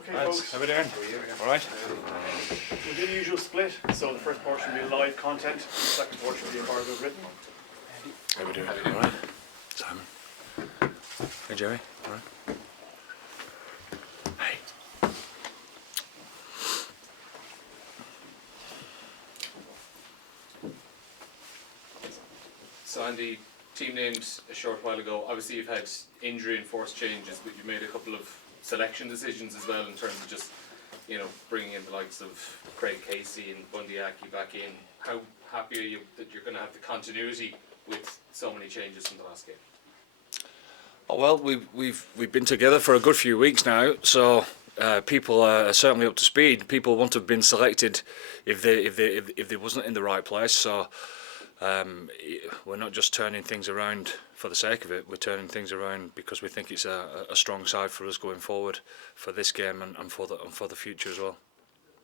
Okay, Lads, folks. how are we doing? All right. We'll do the usual split. So the first portion will be live content. The second portion will be embargoed written. How are we doing? All right. Simon. Hey, Jerry. All right. Hey. So Andy, team named a short while ago. Obviously you've had injury and forced changes, but you've made a couple of selection decisions as well in terms of just, bringing in the likes of Craig Casey and Bundy Aki back in. How happy are you that you're going to have the continuity with so many changes from the last game? Oh, well, we've been together for a good few weeks now, so people are certainly up to speed. People wouldn't have been selected if they wasn't in the right place. So we're not just turning things around for the sake of it. We're turning things around because we think it's a strong side for us going forward for this game and for the future as well.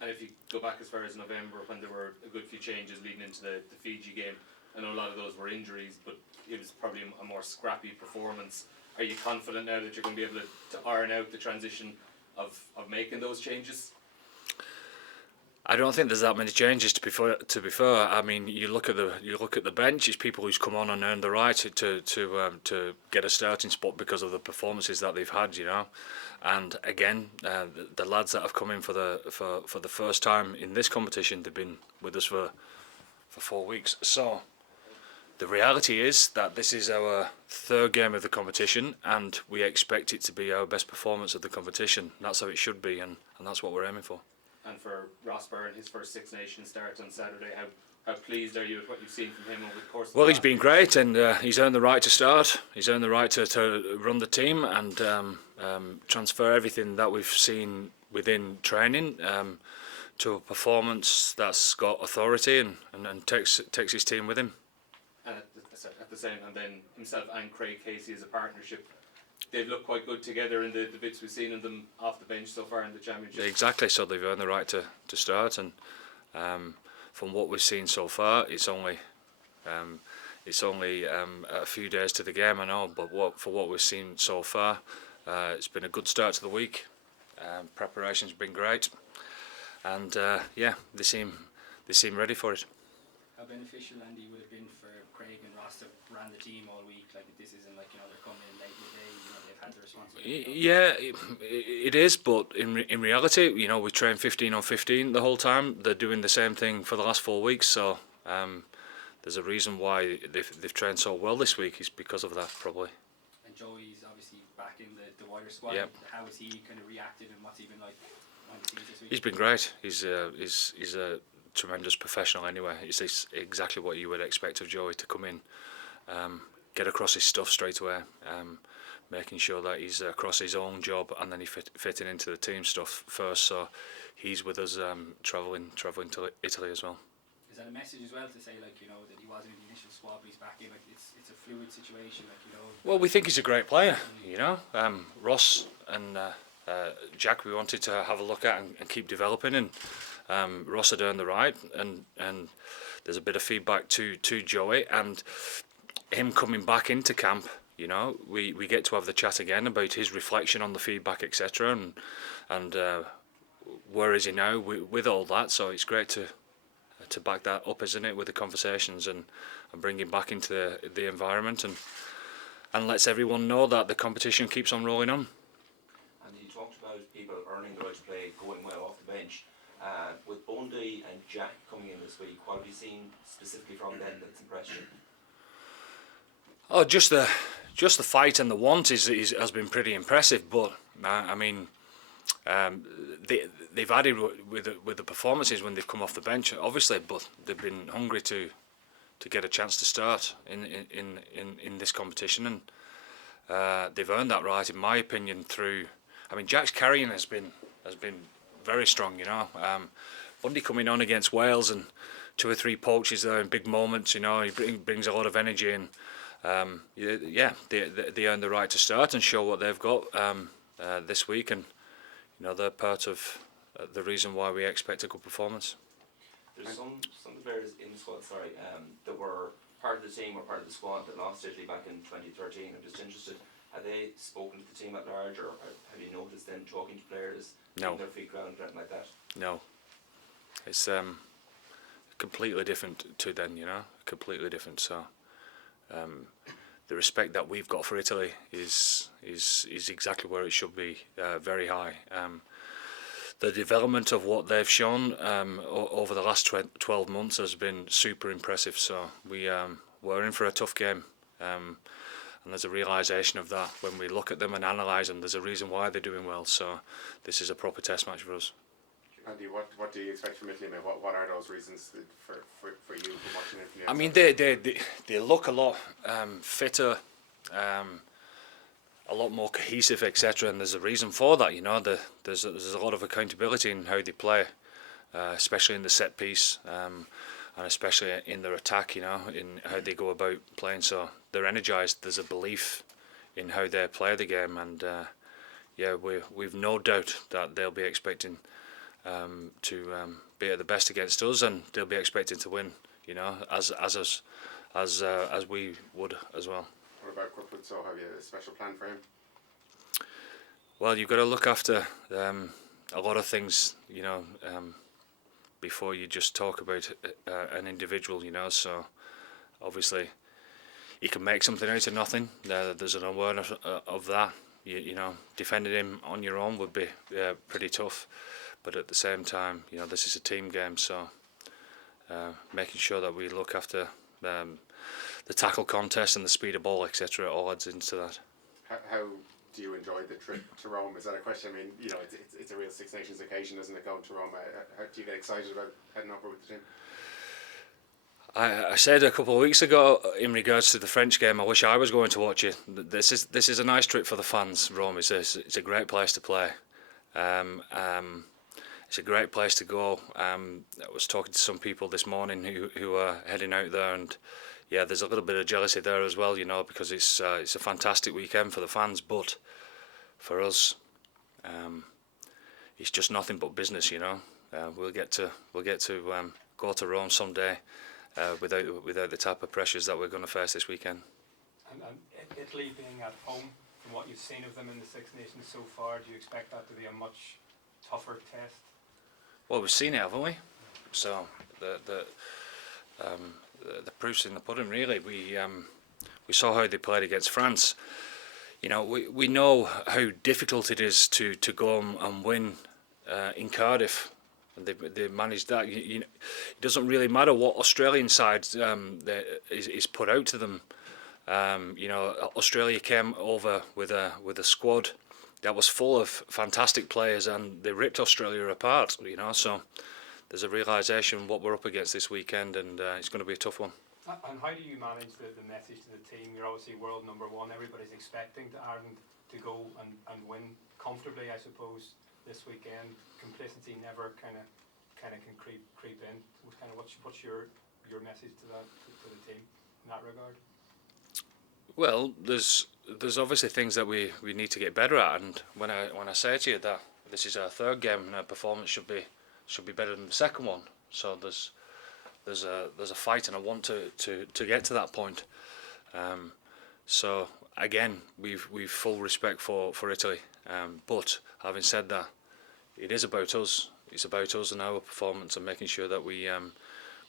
And if you go back as far as November, when there were a good few changes leading into the Fiji game, I know a lot of those were injuries, but it was probably a more scrappy performance. Are you confident now that you're going to be able to iron out the transition of making those changes? I don't think there's that many changes to be fair. I mean, you look at the bench. It's people who's come on and earned the right to get a starting spot because of the performances that they've had, And again, the lads that have come in for the first time in this competition, they've been with us for 4 weeks. So the reality is that this is our third game of the competition, and we expect it to be our best performance of the competition. That's how it should be, and that's what we're aiming for. And for Ross Byrne, his first Six Nations start on Saturday, how pleased are you with what you've seen from him over the course of Well, the he's been great, and he's earned the right to start. He's earned the right to run the team and transfer everything that we've seen within training to a performance that's got authority and takes his team with him. And at the same time, then himself and Craig Casey as a partnership, they've looked quite good together in the bits we've seen of them off the bench so far in the championship. Exactly, so they've earned the right to start, and from what we've seen so far, it's only a few days to the game, I know, but for what we've seen so far, it's been a good start to the week. Preparation's been great, and they seem ready for it. How beneficial, Andy, would have been for Craig and Ross to run the team all week? Like, this isn't like, they're coming in late in the day, they've had the responsibility. Yeah, it is, but in reality, we train 15 on 15 the whole time. They're doing the same thing for the last 4 weeks, so there's a reason why they've trained so well this week. Is because of that, probably. And Joey's obviously back in the wider squad. Yep. How has he kind of reacted, and what's he been like on the team this week? He's been great. He's a tremendous professional anyway. It's exactly what you would expect of Joey, to come in, get across his stuff straight away, making sure that he's across his own job, and then he fitting into the team stuff first. So he's with us travelling to Italy as well. Is that a message as well to say, like, that he wasn't in the initial squad, but he's back in? Like, it's a fluid situation, like, Well, we think he's a great player, Ross and Jack, we wanted to have a look at and keep developing, and Ross had earned the right, and there's a bit of feedback to Joey, and him coming back into camp. We get to have the chat again about his reflection on the feedback, etc., and where is he now with all that. So it's great to back that up, isn't it, with the conversations and bring him back into the environment and lets everyone know that the competition keeps on rolling on. And you talked about people earning the right to play, going well off the bench. With Bundy and Jack coming in this week, what have you seen specifically from them that's impressed you? Oh, just the fight and the want has been pretty impressive. But I mean, they've added with the performances when they've come off the bench, obviously, but they've been hungry to get a chance to start in this competition, and they've earned that right, in my opinion. Jack's carrying has been very strong. Bundy coming on against Wales and 2 or 3 poaches there in big moments. He brings a lot of energy, and they earn the right to start and show what they've got this week, and they're part of the reason why we expect a good performance. There's some of the players in the squad, that were part of the team or part of the squad that lost Italy back in 2013. I'm just interested, have they spoken to the team at large, or have you noticed them talking to players No. their feet ground or anything like that? No. It's completely different to then, you know, completely different. So the respect that we've got for Italy is exactly where it should be, very high. The development of what they've shown over the last 12 months has been super impressive. So we're in for a tough game, and there's a realisation of that when we look at them and analyse them. There's a reason why they're doing well. So this is a proper test match for us. Andy, what do you expect from Italy? What are those reasons for you from watching Italy? I mean, they look a lot fitter, a lot more cohesive, etc. And there's a reason for that. You know, there's a lot of accountability in how they play, especially in the set piece, and especially in their attack. You know, in how they go about playing. So they're energised. There's a belief in how they play the game, and we've no doubt that they'll be expecting to be at the best against us, and they'll be expecting to win. You know, as we would as well. What about Crookwoods? So have you a special plan for him? Well, you've got to look after a lot of things, you know, before you just talk about an individual, you know. So obviously he can make something out of nothing. There's an awareness of that. You know, defending him on your own would be pretty tough. But at the same time, you know, this is a team game, so making sure that we look after the tackle contest and the speed of ball, etc., all adds into that. How do you enjoy the trip to Rome? Is that a question? I mean, you know, it's a real Six Nations occasion, isn't it, going to Rome? How do you get excited about heading over with the team? I said a couple of weeks ago in regards to the French game, I wish I was going to watch it. This is a nice trip for the fans. Rome is a great place to play. It's a great place to go. I was talking to some people this morning who are heading out there, and yeah, there's a little bit of jealousy there as well, you know, because it's a fantastic weekend for the fans, but for us, it's just nothing but business, you know. We'll get to go to Rome someday without the type of pressures that we're going to face this weekend. And Italy being at home, from what you've seen of them in the Six Nations so far, do you expect that to be a much tougher test? Well, we've seen it, haven't we? So the proof's in the pudding, really. We saw how they played against France. You know, we know how difficult it is to go and win in Cardiff. And they managed that. You know, it doesn't really matter what Australian side is put out to them. You know, Australia came over with a squad that was full of fantastic players, and they ripped Australia apart, you know, so there's a realisation what we're up against this weekend, and it's going to be a tough one. And how do you manage the message to the team? You're obviously world number one. Everybody's expecting Ireland to go and win comfortably, I suppose, this weekend. Complacency never kind of can creep in. What's your message to the team in that regard? Well, there's obviously things that we need to get better at, and when I say to you that this is our third game and our performance should be better than the second one, so there's a fight and a want to get to that point. So again, we've full respect for Italy, but having said that, it is about us. It's about us and our performance, and making sure that we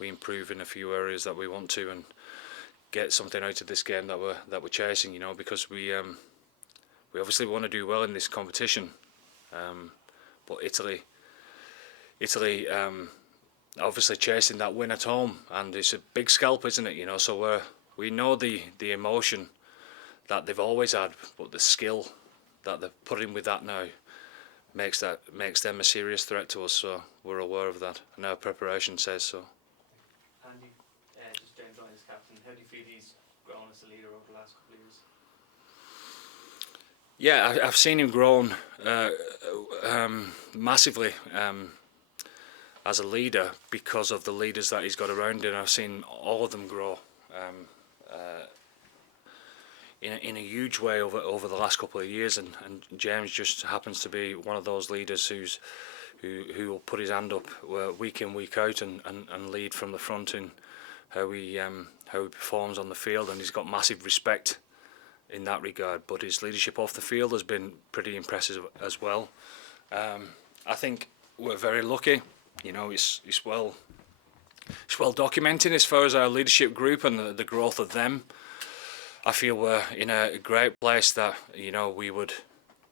improve in a few areas that we want to, and get something out of this game that we're chasing, you know, because we obviously want to do well in this competition, but Italy obviously chasing that win at home, and it's a big scalp, isn't it, you know, so we know the emotion that they've always had, but the skill that they're putting with that now makes them a serious threat to us, so we're aware of that, and our preparation says so. Andy, just James Ryan as captain, how do you feel he's grown as a leader over the last couple of years? Yeah, I've seen him grown massively as a leader because of the leaders that he's got around him. I've seen all of them grow in a huge way over the last couple of years, and James just happens to be one of those leaders who will put his hand up week in, week out, and lead from the front in how he performs on the field, and he's got massive respect in that regard. But his leadership off the field has been pretty impressive as well. I think we're very lucky. You know, it's well documented as far as our leadership group and the growth of them. I feel we're in a great place that, you know, we would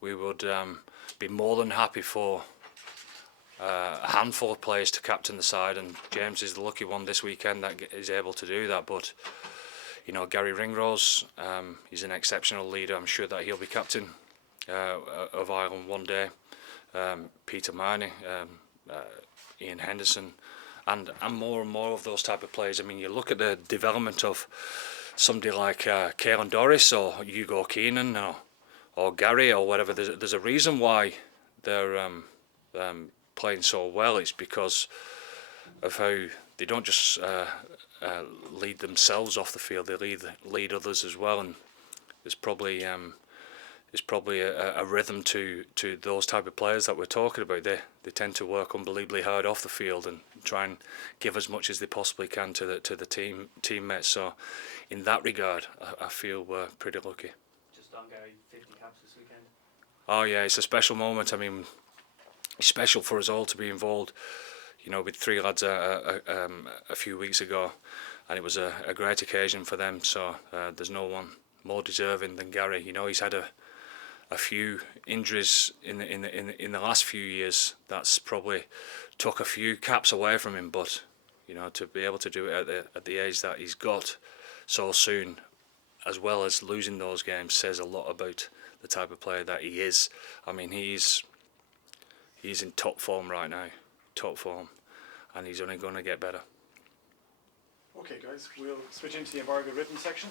be more than happy for a handful of players to captain the side, and James is the lucky one this weekend that is able to do that. But you know, Gary Ringrose, he's an exceptional leader. I'm sure that he'll be captain of Ireland one day. Peter Marnie, Ian Henderson, and more of those type of players. I mean, you look at the development of somebody like Caelan Doris or Hugo Keenan or Gary or whatever. There's a reason why they're playing so well. It's because of how they don't just lead themselves off the field; they lead others as well. And there's probably a rhythm to those type of players that we're talking about. They tend to work unbelievably hard off the field and try and give as much as they possibly can to the teammates. So, in that regard, I feel we're pretty lucky. Just on Gary, 50 caps this weekend. Oh yeah, it's a special moment. I mean, it's special for us all to be involved. You know, with 3 lads a few weeks ago, and it was a great occasion for them. So there's no one more deserving than Gary. You know, he's had a few injuries in the last few years. That's probably took a few caps away from him. But you know, to be able to do it at the age that he's got so soon, as well as losing those games, says a lot about the type of player that he is. I mean, he's in top form right now, top form, and he's only going to get better. Okay, guys, we'll switch into the embargo written section.